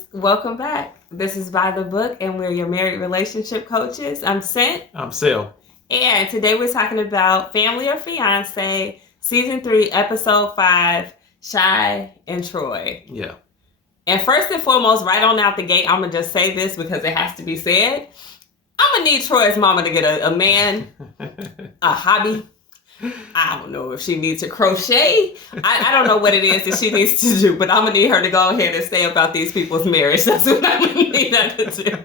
guys, welcome back. This is By the Book, and we're your married relationship coaches. I'm Cent. I'm Sil. And today we're talking about Family or Fiance, Season 3, Episode 5, Shai and Troy. Yeah. And first and foremost, right on out the gate, I'm going to just say this because it has to be said. I'm going to need Troy's mama to get a man, a hobby. I don't know if she needs to crochet. I don't know what it is that she needs to do, but I'm going to need her to go ahead and stay about these people's marriage. That's what I'm going to need her to do.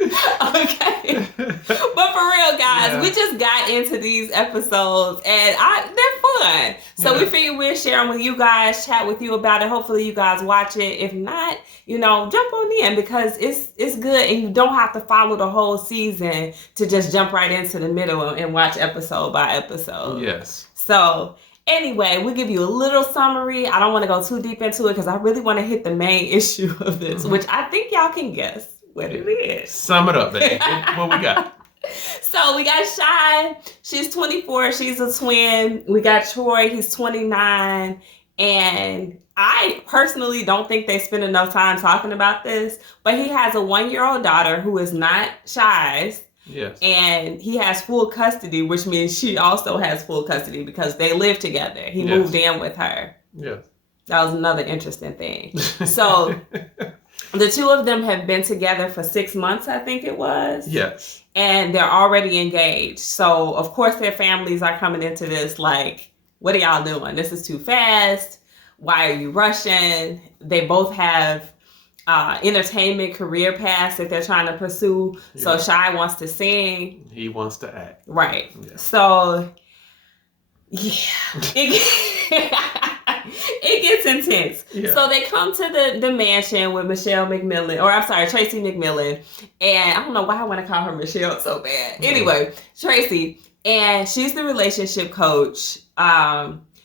Okay. But for real, guys, we just got into these episodes and they're fun. So we figured we'd share them with you guys, chat with you about it. Hopefully you guys watch it. If not, jump on in because it's good and you don't have to follow the whole season to just jump right into the middle and watch episode by episode. Yes. So anyway, we'll give you a little summary. I don't want to go too deep into it because I really want to hit the main issue of this, which I think y'all can guess what it is. Sum it up, baby. What we got? So we got Shai. She's 24. She's a twin. We got Troy. He's 29. And I personally don't think they spend enough time talking about this, but he has a 1-year-old daughter who is not Shai's. Yes. And he has full custody, which means she also has full custody because they live together. He moved in with her. Yes. That was another interesting thing. So the two of them have been together for 6 months, I think it was. Yes. And they're already engaged. So, of course, their families are coming into this like, what are y'all doing? This is too fast. Why are you rushing? They both have entertainment career paths that they're trying to pursue. Yeah. So Shai wants to sing. He wants to act. Right. Yeah. So, it gets intense. Yeah. So they come to the mansion with Tracy McMillan. And I don't know why I want to call her Michelle so bad. Mm-hmm. Anyway, Tracy. And she's the relationship coach.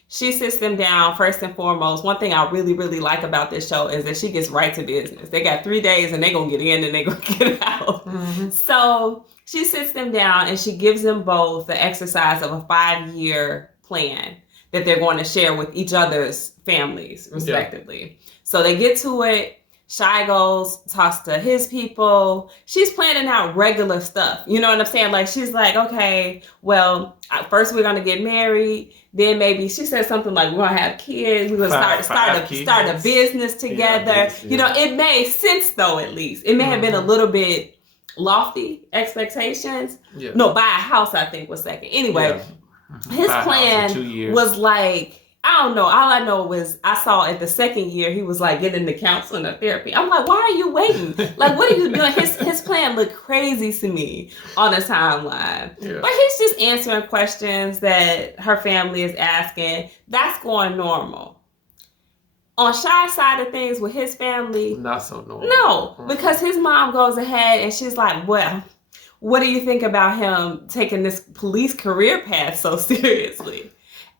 She sits them down first and foremost. One thing I really, really like about this show is that she gets right to business. They got 3 days and they're going to get in and they're going to get out. Mm-hmm. So she sits them down and she gives them both the exercise of a 5-year plan that they're going to share with each other's families, respectively. Yeah. So they get to it. Shai goes, talks to his people. She's planning out regular stuff. You know what I'm saying? Like, she's like, okay, well, first we're going to get married. Then maybe she said something like, we're going to have kids. We're going to start a business together. Yeah. It made sense, though, at least. It may have been a little bit lofty expectations. Yeah. No, buy a house, I think, was second. Anyway, his plan was like, I don't know. All I know was I saw at the second year, he was like getting into counseling or therapy. I'm like, why are you waiting? Like, what are you doing? His plan looked crazy to me on the timeline. Yeah. But he's just answering questions that her family is asking. That's going normal. On Shai's side of things with his family. Not so normal. No, because his mom goes ahead and she's like, well, what do you think about him taking this police career path so seriously?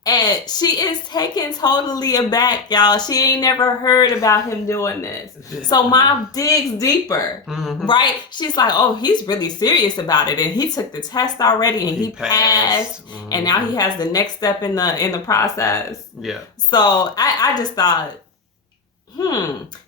And she is taken totally aback, y'all. She ain't never heard about him doing this. So mom digs deeper, right? She's like, oh, he's really serious about it. And he took the test already and he passed. And now he has the next step in the process. Yeah. So I just thought,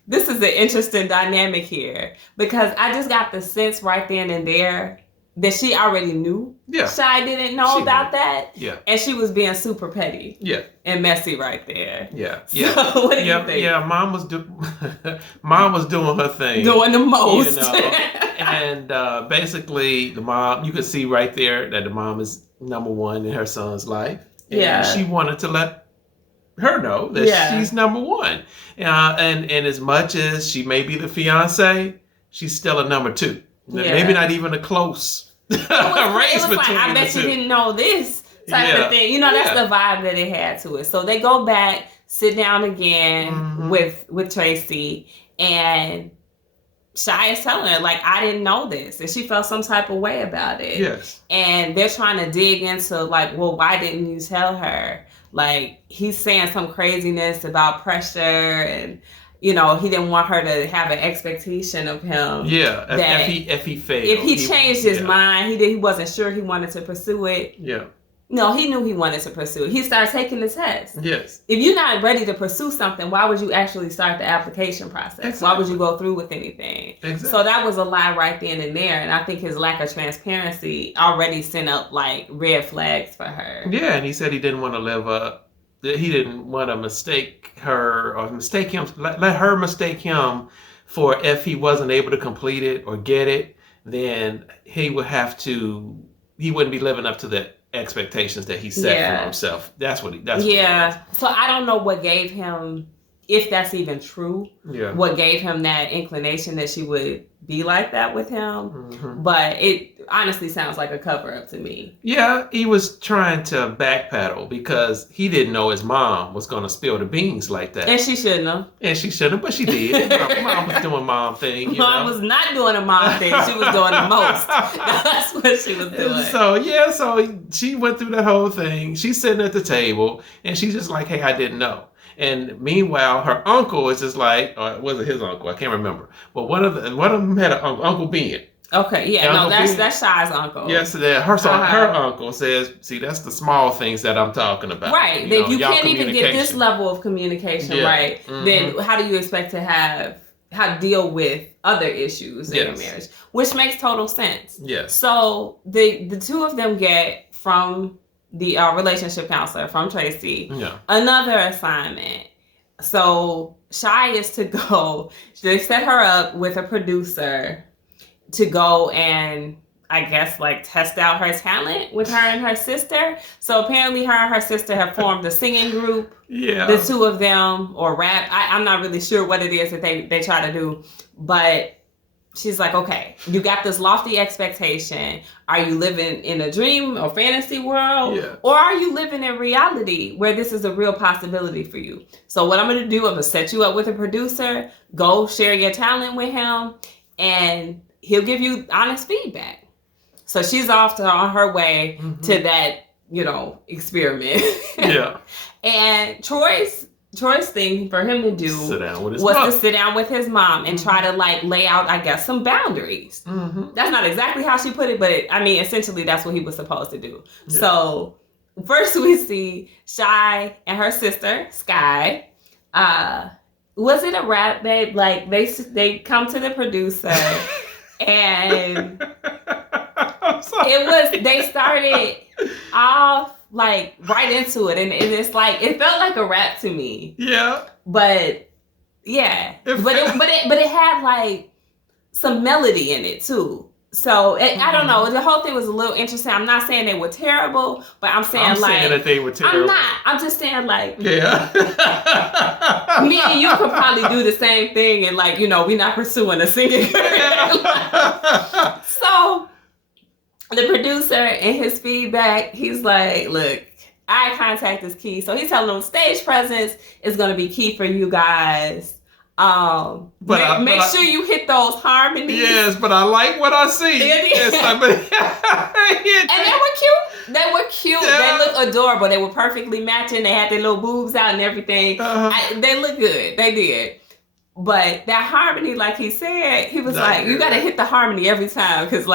this is an interesting dynamic here. Because I just got the sense right then and there that she already knew. Yeah. Shai didn't know about that. Yeah. And she was being super petty. Yeah. And messy right there. Yeah. Yeah. So what do you think? Yeah, mom was doing her thing. Doing the most. And basically the mom, you could see right there that the mom is number one in her son's life. And she wanted to let her know that she's number one. And as much as she may be the fiance, she's still a number two. Maybe not even a close race between like, I bet you didn't know this type of thing. That's the vibe that it had to it. So they go back, sit down again with Tracy, and Shai is telling her, like, I didn't know this. And she felt some type of way about it. Yes. And they're trying to dig into, like, well, why didn't you tell her? Like, he's saying some craziness about pressure and he didn't want her to have an expectation of him. Yeah, if he failed. If he changed his mind, he wasn't sure he wanted to pursue it. Yeah. No, he knew he wanted to pursue it. He started taking the test. Yes. If you're not ready to pursue something, why would you actually start the application process? Exactly. Why would you go through with anything? Exactly. So that was a lie right then and there. And I think his lack of transparency already sent up like red flags for her. Yeah, and he said he didn't want to live up. He didn't want to mistake her or mistake him. Let her mistake him for if he wasn't able to complete it or get it, then he wouldn't be living up to the expectations that he set for himself. That's what So I don't know what gave him, if that's even true, what gave him that inclination that she would be like that with him. Mm-hmm. But it honestly sounds like a cover-up to me. Yeah, he was trying to backpedal because he didn't know his mom was going to spill the beans like that. And she shouldn't have. But she did. Mom was doing mom thing. Mom was not doing a mom thing. She was doing the most. That's what she was doing. So she went through the whole thing. She's sitting at the table, and she's just like, hey, I didn't know. And meanwhile, her uncle is just like, or was it his uncle? I can't remember. But one of them had an uncle Ben. Okay, yeah, no, that's Shai's uncle. Yes, her uncle says, see, that's the small things that I'm talking about. Right. If you can't even get this level of communication right, then how do you expect to how to deal with other issues in your marriage? Which makes total sense. Yes. So the two of them get from the relationship counselor, from Tracy, another assignment. So Shai is to go, they set her up with a producer to go and I guess like test out her talent with her and her sister. So apparently her and her sister have formed a singing group. Yeah. The two of them, or rap. I'm not really sure what it is that they try to do. But she's like, okay, you got this lofty expectation. Are you living in a dream or fantasy world? Yeah. Or are you living in reality where this is a real possibility for you? So what I'm going to do, I'm going to set you up with a producer. Go share your talent with him. And he'll give you honest feedback. So she's off on her way to that, experiment. Yeah. And Troy's thing for him to do was to sit down with his mom and try to lay out, I guess, some boundaries. Mm-hmm. That's not exactly how she put it, but essentially that's what he was supposed to do. Yeah. So first we see Shai and her sister, Sky. Was it a rap, babe? Like they come to the producer and they started off right into it, and it's it felt like a rap to me. Yeah. But yeah, but it had some melody in it too. So I don't know. The whole thing was a little interesting. I'm not saying they were terrible, but I'm saying that they were terrible. I'm not. I'm just saying yeah. Me and you could probably do the same thing, and we're not pursuing a singing career. So the producer, in his feedback, he's like, look, eye contact is key. So he's telling them stage presence is going to be key for you guys. Make sure you hit those harmonies. Yes, but I like what I see. And they were cute. They were cute. Yeah. They look adorable. They were perfectly matching. They had their little boobs out and everything. They look good. They did. But that harmony, like he said, he was you got to hit the harmony every time because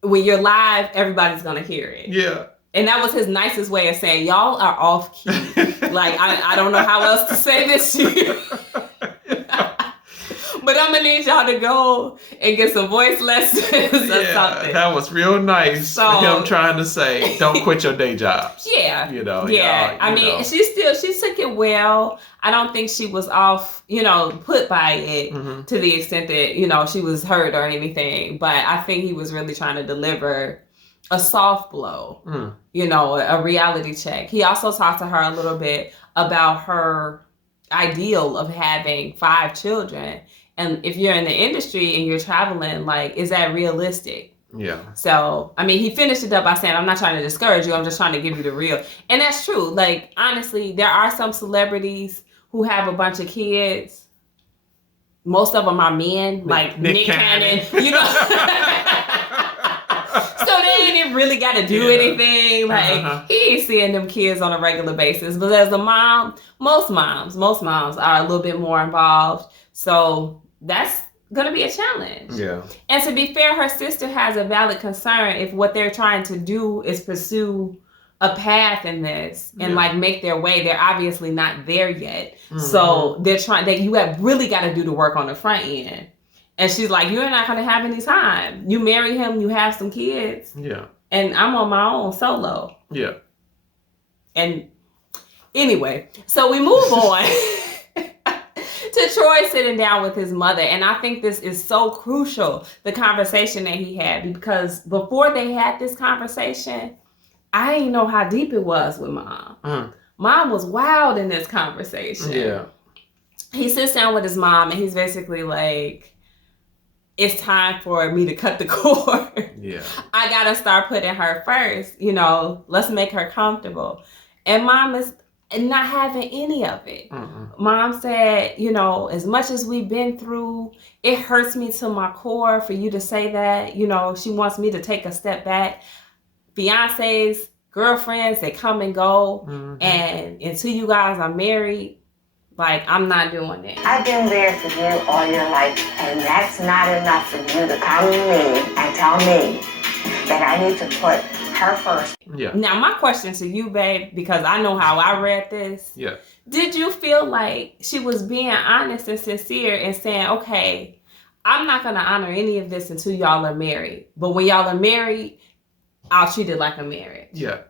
when you're live, everybody's going to hear it. Yeah. And that was his nicest way of saying, y'all are off key. I don't know how else to say this to you. But I'm going to need y'all to go and get some voice lessons or something. That was real nice for him trying to say, don't quit your day jobs. Yeah. She took it well. I don't think she was off, put by it to the extent that, she was hurt or anything. But I think he was really trying to deliver a soft blow, a reality check. He also talked to her a little bit about her ideal of having 5 children. And if you're in the industry and you're traveling, is that realistic? Yeah. So, he finished it up by saying, I'm not trying to discourage you. I'm just trying to give you the real. And that's true. Honestly, there are some celebrities who have a bunch of kids. Most of them are men, like Nick Cannon. So they ain't really got to do anything. He ain't seeing them kids on a regular basis. But as a mom, most moms are a little bit more involved. So that's going to be a challenge. Yeah. And to be fair, her sister has a valid concern if what they're trying to do is pursue a path in this and like make their way. They're obviously not there yet. So they're trying that you have really got to do the work on the front end. And she's like, you're not going to have any time. You marry him, you have some kids. Yeah. And I'm on my own solo. Yeah. And anyway, so we move on to Troy sitting down with his mother. And I think this is so crucial, the conversation that he had, because before they had this conversation, I didn't know how deep it was with Mom. Mom was wild in this conversation. Yeah. He sits down with his mom and he's basically like, it's time for me to cut the cord. Yeah. I got to start putting her first. You know, let's make her comfortable. And Mom is not having any of it. Mom said, you know, as much as we've been through, it hurts me to my core for you to say that. You know, she wants me to take a step back. Fiancés, girlfriends, they come and go. And until you guys are married, like, I'm not doing it. I've been there for you all your life, and that's not enough for you to come to me and tell me that I need to put her first. Yeah. Now, my question to you, babe, because I know how I read this. Yeah. Did you feel like she was being honest and sincere and saying, okay, I'm not going to honor any of this until y'all are married. But when y'all are married, I'll treat it like a marriage. Yeah.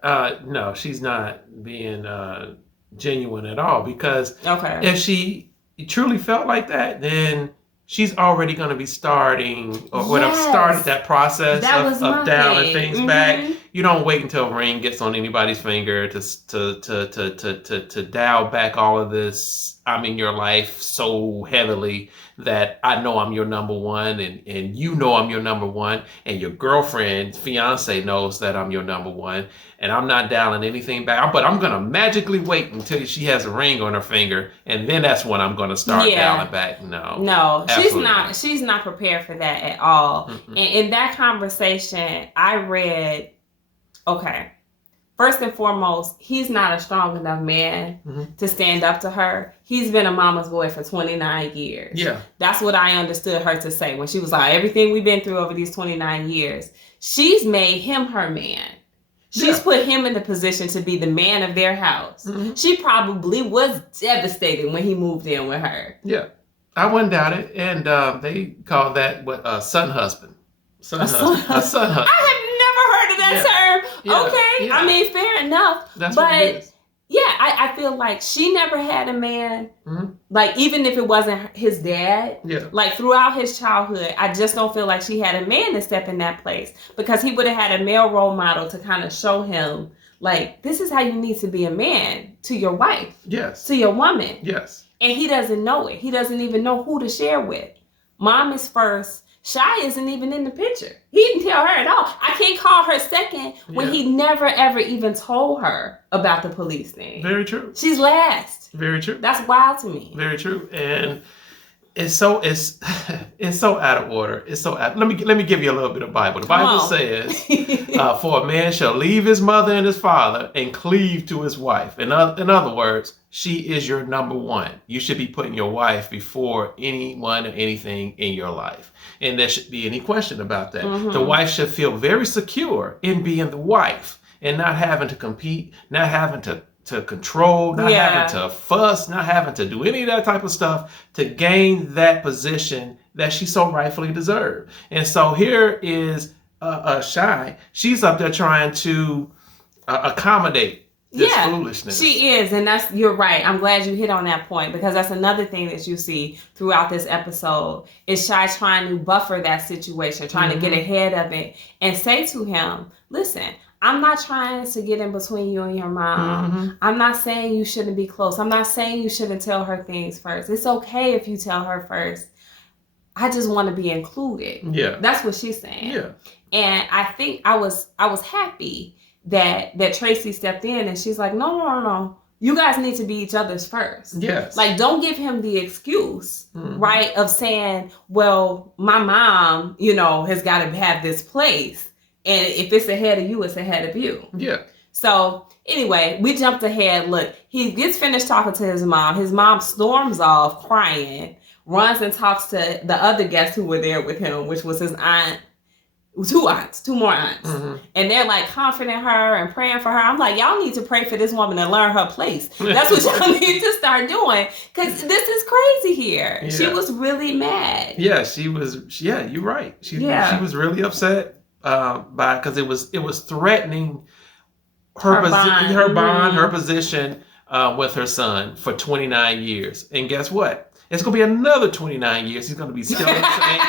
No, she's not being genuine at all, because if she truly felt like that, then she's already going to be starting or would have started that process of dialing things back. You don't wait until a ring gets on anybody's finger to dial back all of this. I'm in your life so heavily that I know I'm your number one, and you know I'm your number one, and your girlfriend, fiance, knows that I'm your number one, and I'm not dialing anything back. But I'm gonna magically wait until she has a ring on her finger, and then that's when I'm gonna start dialing back. No, she's not prepared for that at all. And in that conversation, I read, okay, first and foremost, he's not a strong enough man to stand up to her. He's been a mama's boy for 29 years. Yeah. That's what I understood her to say when she was like, everything we've been through over these 29 years, she's made him her man. She's put him in the position to be the man of their house. She probably was devastated when he moved in with her. Yeah. I wouldn't doubt it. And they call that son husband. A son husband. I have never heard of that term. Yeah. Okay. Yeah. I mean, fair enough. That's but what it is. Yeah, I feel like she never had a man, like, even if it wasn't his dad, like, throughout his childhood, I just don't feel like she had a man to step in that place, because he would have had a male role model to kind of show him, like, this is how you need to be a man to your wife. Yes. To your woman. Yes. And he doesn't know it. He doesn't even know who to share with. Mom is first. Shai isn't even in the picture. He didn't tell her at all. I can't call her second when he never, ever even told her about the police thing. Very true. She's last. Very true. That's wild to me. Very true. And it's so out of order. It's so out. Let me give you a little bit of Bible. The Bible says, "For a man shall leave his mother and his father and cleave to his wife." In other words, she is your number one. You should be putting your wife before anyone or anything in your life. And there should be any question about that. The wife should feel very secure in being the wife and not having to compete, not having to control, not having to fuss, not having to do any of that type of stuff to gain that position that she so rightfully deserved. And so here is Shai. She's up there trying to accommodate this foolishness. She is, and you're right. I'm glad you hit on that point, because that's another thing that you see throughout this episode is Shai trying to buffer that situation, trying to get ahead of it and say to him, listen, I'm not trying to get in between you and your mom. I'm not saying you shouldn't be close. I'm not saying you shouldn't tell her things first. It's okay if you tell her first. I just want to be included. Yeah. That's what she's saying. Yeah. And I think I was happy that Tracy stepped in, and she's like, no. You guys need to be each other's first. Yes. Like, don't give him the excuse, right, of saying, well, my mom, has got to have this place. And if it's ahead of you, it's ahead of you. Yeah. So anyway, we jumped ahead. Look, he gets finished talking to his mom. His mom storms off crying, runs and talks to the other guests who were there with him, which was his aunt two more aunts. And they're like comforting her and praying for her. I'm like, y'all need to pray for this woman and learn her place. That's what y'all need to start doing, because this is crazy here. Yeah. She was really mad. Yeah, she was. Yeah, you're right. She was really upset because it was threatening her bond, her position with her son for 29 years. And guess what? It's going to be another 29 years. He's going to be still in the same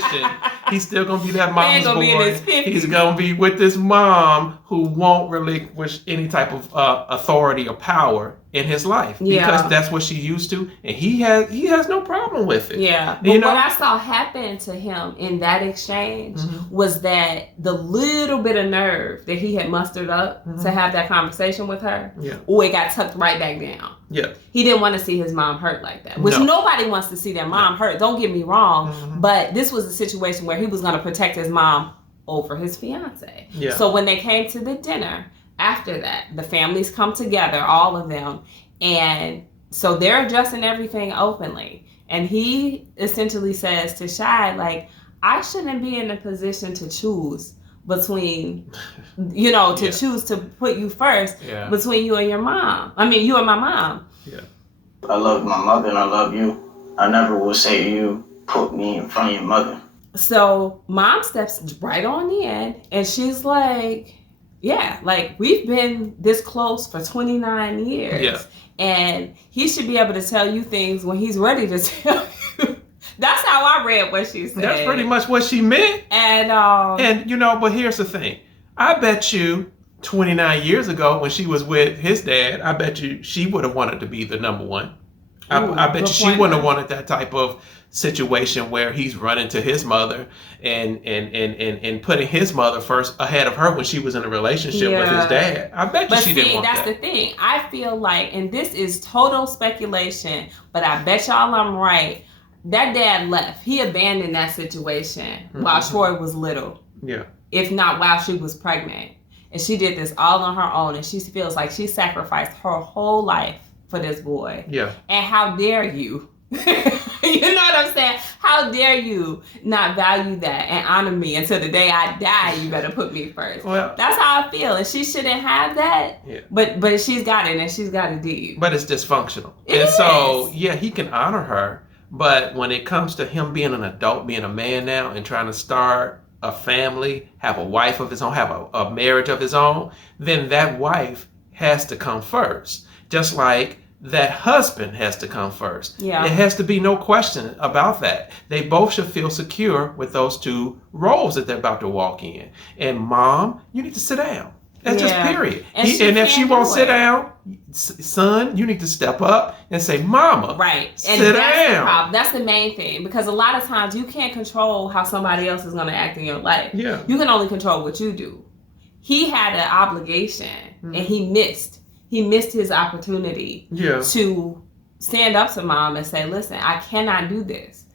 position. He's still going to be that mom's boy. He's going to be with this mom who won't relinquish any type of authority or power in his life, because that's what she's used to, and he has no problem with it. Yeah, but what I saw happen to him in that exchange was that the little bit of nerve that he had mustered up to have that conversation with her, it got tucked right back down. Yeah, he didn't want to see his mom hurt like that, which nobody wants to see their mom hurt. Don't get me wrong, but this was a situation where he was going to protect his mom over his fiance. Yeah. So when they came to the dinner, after that, the families come together, all of them, and so they're addressing everything openly. And he essentially says to Shai, like, I shouldn't be in a position to choose between, choose to put you first between you and your mom. I mean, you and my mom. Yeah. I love my mother and I love you. I never will say to you, put me in front of your mother. So mom steps right on in, and she's like, yeah, like, we've been this close for 29 years. Yeah. And he should be able to tell you things when he's ready to tell you. That's how I read what she said. That's pretty much what she meant. And but here's the thing. I bet you 29 years ago when she was with his dad, I bet you she would have wanted to be the number one. I bet you she wouldn't have wanted that type of situation where he's running to his mother and putting his mother first ahead of her when she was in a relationship with his dad. I bet you she didn't want that. That's the thing. I feel like, and this is total speculation, but I bet y'all I'm right, that dad left. He abandoned that situation while Troy was little. Yeah. If not while she was pregnant. And she did this all on her own, and she feels like she sacrificed her whole life for this boy. Yeah. And how dare you? You know what I'm saying? How dare you not value that and honor me until the day I die? You better put me first. Well, that's how I feel, and she shouldn't have that. Yeah. But she's got it, and she's got it deep. But it's dysfunctional. So he can honor her, but when it comes to him being an adult, being a man now, and trying to start a family, have a wife of his own, have a marriage of his own, then that wife has to come first. Just like that husband has to come first. Yeah. There has to be no question about that. They both should feel secure with those two roles that they're about to walk in. And mom, you need to sit down. That's just period. And if she won't sit down, son, you need to step up and say, mama, sit down. That's the main thing, because a lot of times you can't control how somebody else is going to act in your life. Yeah. You can only control what you do. He had an obligation and he missed his opportunity to stand up to mom and say, listen, I cannot do this.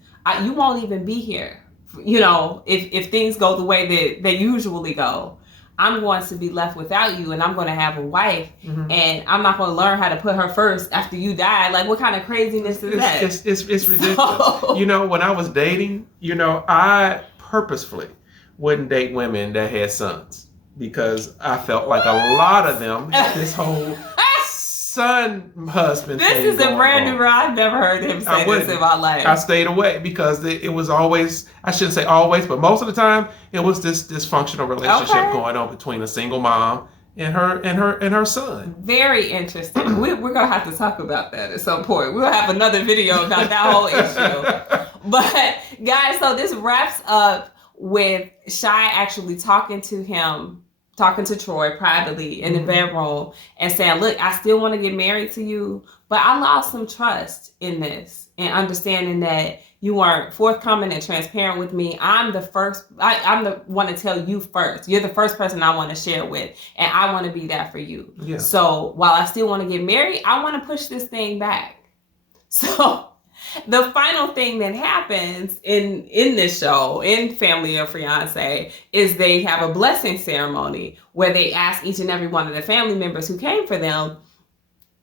You won't even be here. If things go the way that they usually go, I'm going to be left without you, and I'm going to have a wife, and I'm not going to learn how to put her first after you die. Like, what kind of craziness is that? It's ridiculous. So, when I was dating, I purposefully wouldn't date women that had sons, because I felt like a lot of them had this whole son husband thing. This is a brand new ride. I've never heard him say this in my life. I stayed away because it was always, I shouldn't say always, but most of the time it was this dysfunctional relationship going on between a single mom and her son. Very interesting. We're gonna have to talk about that at some point. We'll have another video about that whole issue. But guys, so this wraps up with Shai actually talking to Troy privately in the bedroom and saying, look, I still want to get married to you, but I lost some trust in this and understanding that you weren't forthcoming and transparent with me. I'm the one to tell you first. You're the first person I want to share with, and I want to be that for you. Yeah. So while I still want to get married, I want to push this thing back. So the final thing that happens in this show, in Family of Fiance, is they have a blessing ceremony where they ask each and every one of the family members who came for them,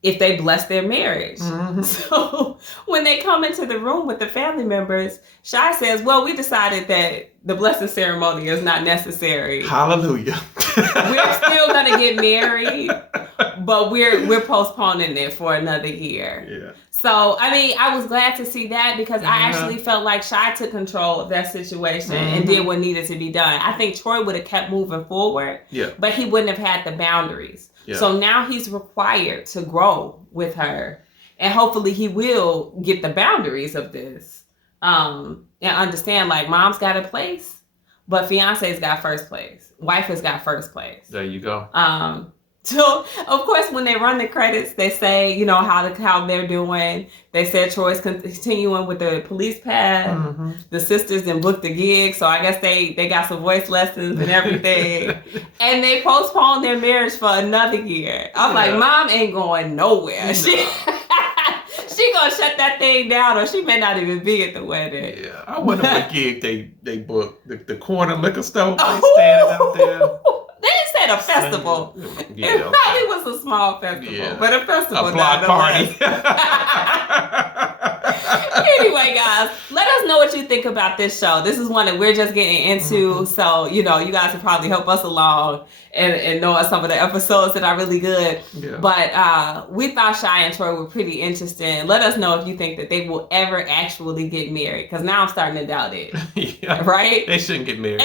if they bless their marriage. So when they come into the room with the family members, Shai says, well, we decided that the blessing ceremony is not necessary. Hallelujah. We're still going to get married, but we're postponing it for another year. Yeah. So, I mean, I was glad to see that because I actually felt like Shai took control of that situation and did what needed to be done. I think Troy would have kept moving forward, but he wouldn't have had the boundaries. Yeah. So now he's required to grow with her, and hopefully he will get the boundaries of this and understand, like, mom's got a place, but fiance's got first place. Wife has got first place. There you go. So, of course, when they run the credits, they say, you know, how they're doing. They said Troy's continuing with the police pad. The sisters then booked the gig. So I guess they got some voice lessons and everything. And they postponed their marriage for another year. I'm like, Mom ain't going nowhere. She gonna shut that thing down, or she may not even be at the wedding. Yeah, I wonder what gig they booked. The corner liquor store, they standing out there. They said a festival. Yeah, it probably was a small festival, but a festival. A block party. Anyway, guys, let us know what you think about this show. This is one that we're just getting into, so you know, you guys can probably help us along and know some of the episodes that are really good. Yeah. But we thought Shai and Troy were pretty interesting. Let us know if you think that they will ever actually get married, because now I'm starting to doubt it. Right? They shouldn't get married.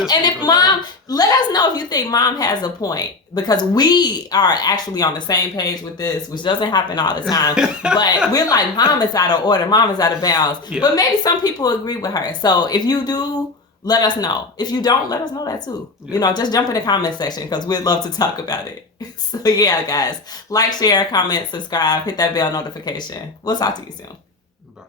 And if mom, let us know if you think mom has a point, because we are actually on the same page with this, which doesn't happen all the time. But we're like, mom is out of order, mom is out of bounds. Yeah. But maybe some people agree with her. So if you do, let us know. If you don't, let us know that too. Yeah. You know, just jump in the comment section, because we'd love to talk about it. So yeah, guys, like, share, comment, subscribe, hit that bell notification. We'll talk to you soon.